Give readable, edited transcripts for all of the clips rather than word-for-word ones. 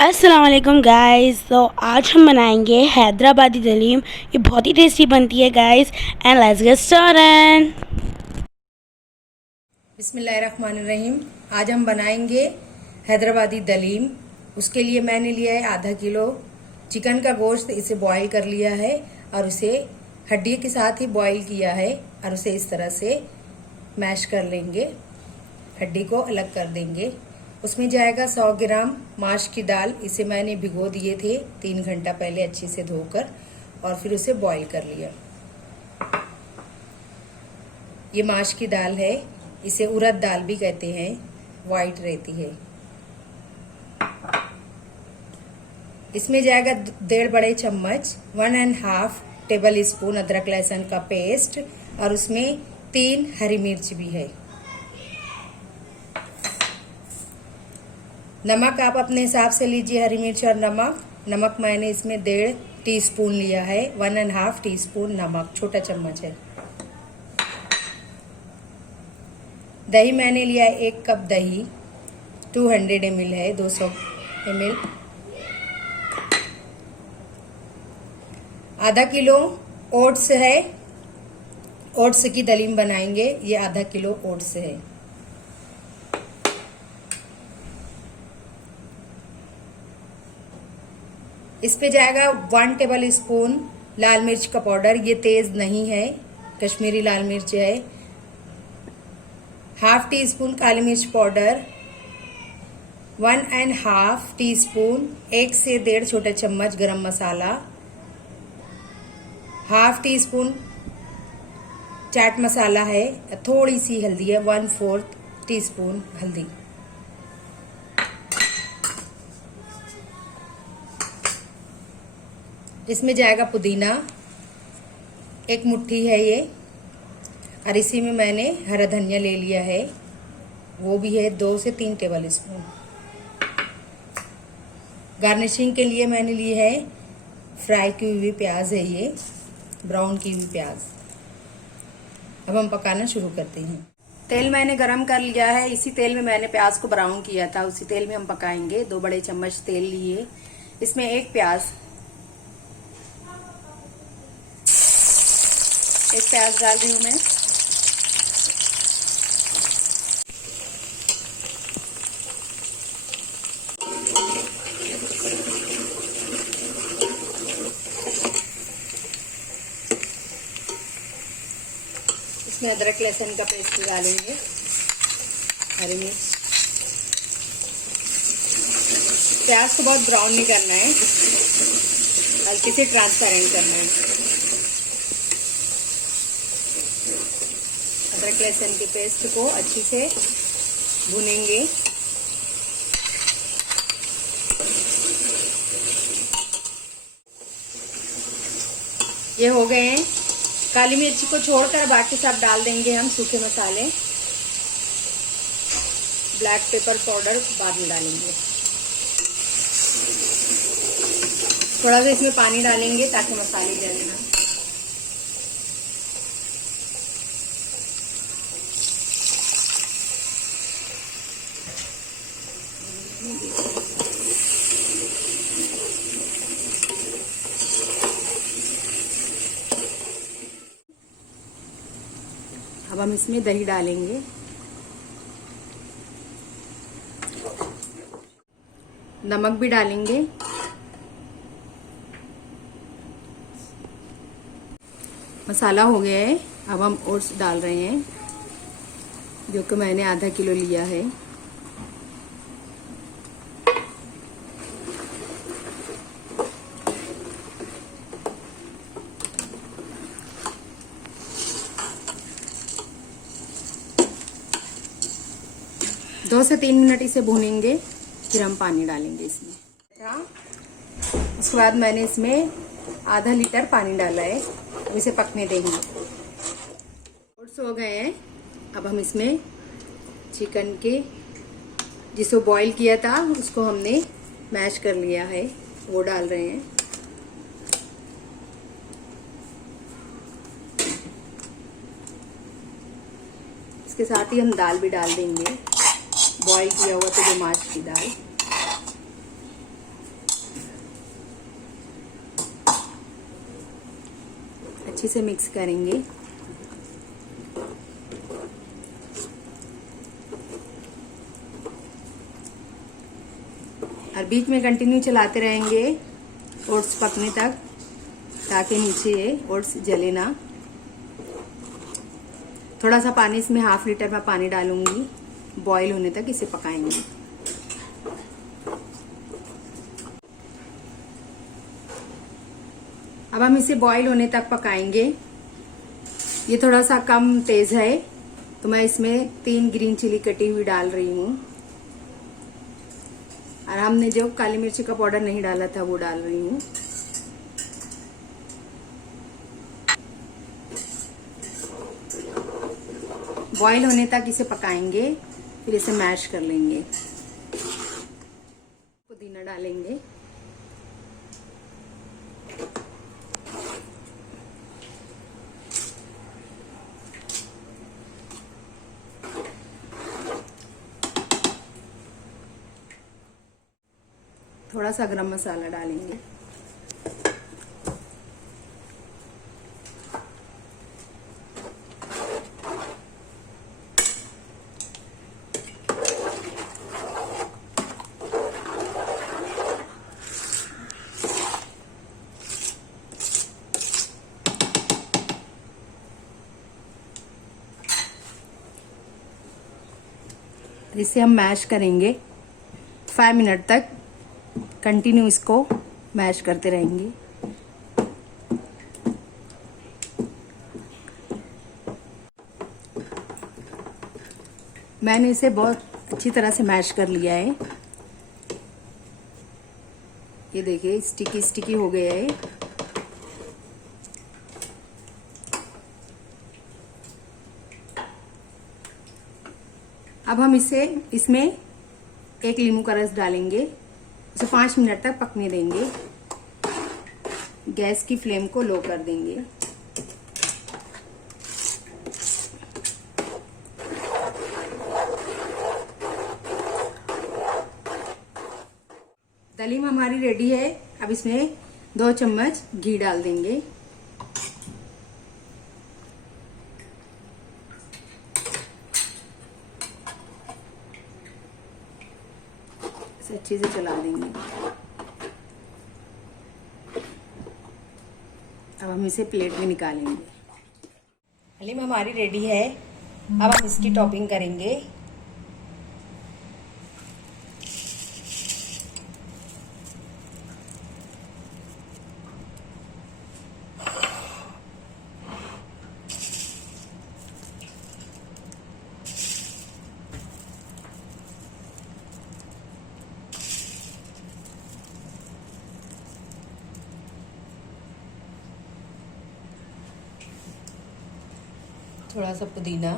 अस्सलाम वालेकुम गाइस। तो आज हम बनाएंगे हैदराबादी दलीम। ये बहुत ही टेस्टी बनती है guys. And let's get started. बिस्मिल्लाहिर्रहमानिर्रहीम। आज हम बनाएंगे हैदराबादी दलीम। उसके लिए मैंने लिया है आधा किलो चिकन का गोश्त। इसे बॉईल कर लिया है और उसे हड्डी के साथ ही बॉईल किया है और उसे इस तरह से मैश कर लेंगे। हड्डी को अलग कर देंगे। उसमें जाएगा 100 ग्राम माश की दाल। इसे मैंने भिगो दिए थे 3 घंटा पहले अच्छे से धोकर और फिर उसे बॉईल कर लिया। ये माश की दाल है, इसे उड़द दाल भी कहते हैं, वाइट रहती है। इसमें जाएगा 1.5 बड़े चम्मच 1.5 टेबल स्पून अदरक लहसुन का पेस्ट और उसमें 3 हरी मिर्च भी है। नमक आप अपने हिसाब से लीजिए, हरी मिर्च और नमक मैंने इसमें 1.5 टीस्पून लिया है। 1.5 टीस्पून नमक, छोटा चम्मच है। दही मैंने लिया है 1 कप दही, 200 ml है, 200 ml। आधा किलो ओट्स है, ओट्स की दलीम बनाएंगे। ये आधा किलो ओट्स है। इस पे जाएगा 1 टेबल स्पून लाल मिर्च का पाउडर। ये तेज नहीं है, कश्मीरी लाल मिर्च है। ½ टीस्पून काली मिर्च पाउडर, 1.5 टीस्पून 1 से 1.5 छोटे चम्मच गरम मसाला, ½ टीस्पून चाट मसाला है, थोड़ी सी हल्दी है, 1/4 टीस्पून हल्दी। इसमें जाएगा पुदीना, 1 मुट्ठी है ये। और इसी में मैंने हरा धनिया ले लिया है, वो भी है 2 से 3 टेबल स्पून। गार्निशिंग के लिए मैंने ली है फ्राई की हुई प्याज है, ये ब्राउन की हुई प्याज। अब हम पकाना शुरू करते हैं। तेल मैंने गरम कर लिया है, इसी तेल में मैंने प्याज को ब्राउन किया था, उसी तेल में हम पकाएंगे। 2 बड़े चम्मच तेल लिए, इसमें 1 प्याज डाल रही हूं मैं। इसमें अदरक लहसुन का पेस्ट डालेंगे, हरी मिर्च। प्याज को बहुत ब्राउन नहीं करना है, हल्की से ट्रांसपेरेंट करना है। अदरक लहसुन के पेस्ट को अच्छी से भूनेंगे। ये हो गए हैं। काली मिर्ची को छोड़कर बाकी सब डाल देंगे हम, सूखे मसाले। ब्लैक पेपर पाउडर बाद में डालेंगे। थोड़ा सा इसमें पानी डालेंगे ताकि मसाले जले ना। अब हम इसमें दही डालेंगे। नमक भी डालेंगे। मसाला हो गया है। अब हम ओट्स डाल रहे हैं, जो कि मैंने आधा किलो लिया है। दो से 3 मिनट इसे भूनेंगे, फिर हम पानी डालेंगे इसमें। उसके बाद मैंने इसमें आधा लीटर पानी डाला है, इसे पकने देंगे। ओट्स हो गए हैं। अब हम इसमें चिकन के जिसको बॉईल किया था उसको हमने मैश कर लिया है, वो डाल रहे हैं। इसके साथ ही हम दाल भी डाल देंगे, बॉईल किया हुआ तो जो माश की दाल। अच्छे से मिक्स करेंगे। और बीच में कंटिन्यू चलाते रहेंगे ओट्स पकने तक, ताकि नीचे ओट्स जले ना। थोड़ा सा पानी, इसमें 1/2 लीटर में पानी डालूंगी, बॉईल होने तक इसे पकाएंगे। अब हम इसे बॉईल होने तक पकाएंगे। ये थोड़ा सा कम तेज है, तो मैं इसमें 3 ग्रीन चिली कटी हुई डाल रही हूँ। और हमने जो काली मिर्ची का पाउडर नहीं डाला था वो डाल रही हूँ। बॉईल होने तक इसे पकाएंगे, फिर इसे मैश कर लेंगे। पुदीना डालेंगे। थोड़ा सा गरम मसाला डालेंगे। इसे हम मैश करेंगे 5 मिनट तक। कंटिन्यू इसको मैश करते रहेंगे। मैंने इसे बहुत अच्छी तरह से मैश कर लिया है। ये देखिए स्टिकी स्टिकी हो गया है। अब हम इसमें 1 नींबू का रस डालेंगे। इसे 5 मिनट तक पकने देंगे। गैस की फ्लेम को लो कर देंगे। दलीम हमारी रेडी है। अब इसमें 2 चम्मच घी डाल देंगे। इसे अच्छे से चला देंगे। अब हम इसे प्लेट में निकालेंगे। हलीम हमारी रेडी है। अब हम इसकी टॉपिंग करेंगे। थोड़ा सा पुदीना,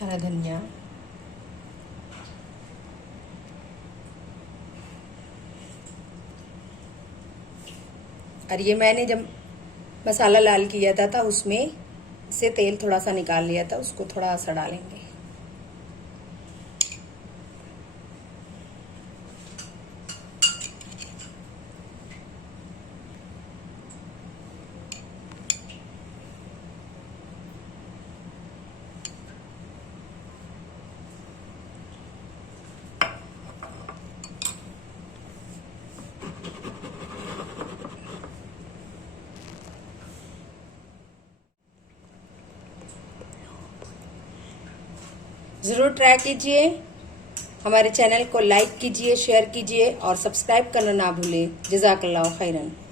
हरा धनिया, और ये मैंने जब मसाला लाल किया था उसमें से तेल थोड़ा सा निकाल लिया था, उसको थोड़ा सा डालेंगे। ज़रूर ट्राई कीजिए। हमारे चैनल को लाइक कीजिए, शेयर कीजिए और सब्सक्राइब करना ना भूलें। जज़ाकल्लाह खैरन।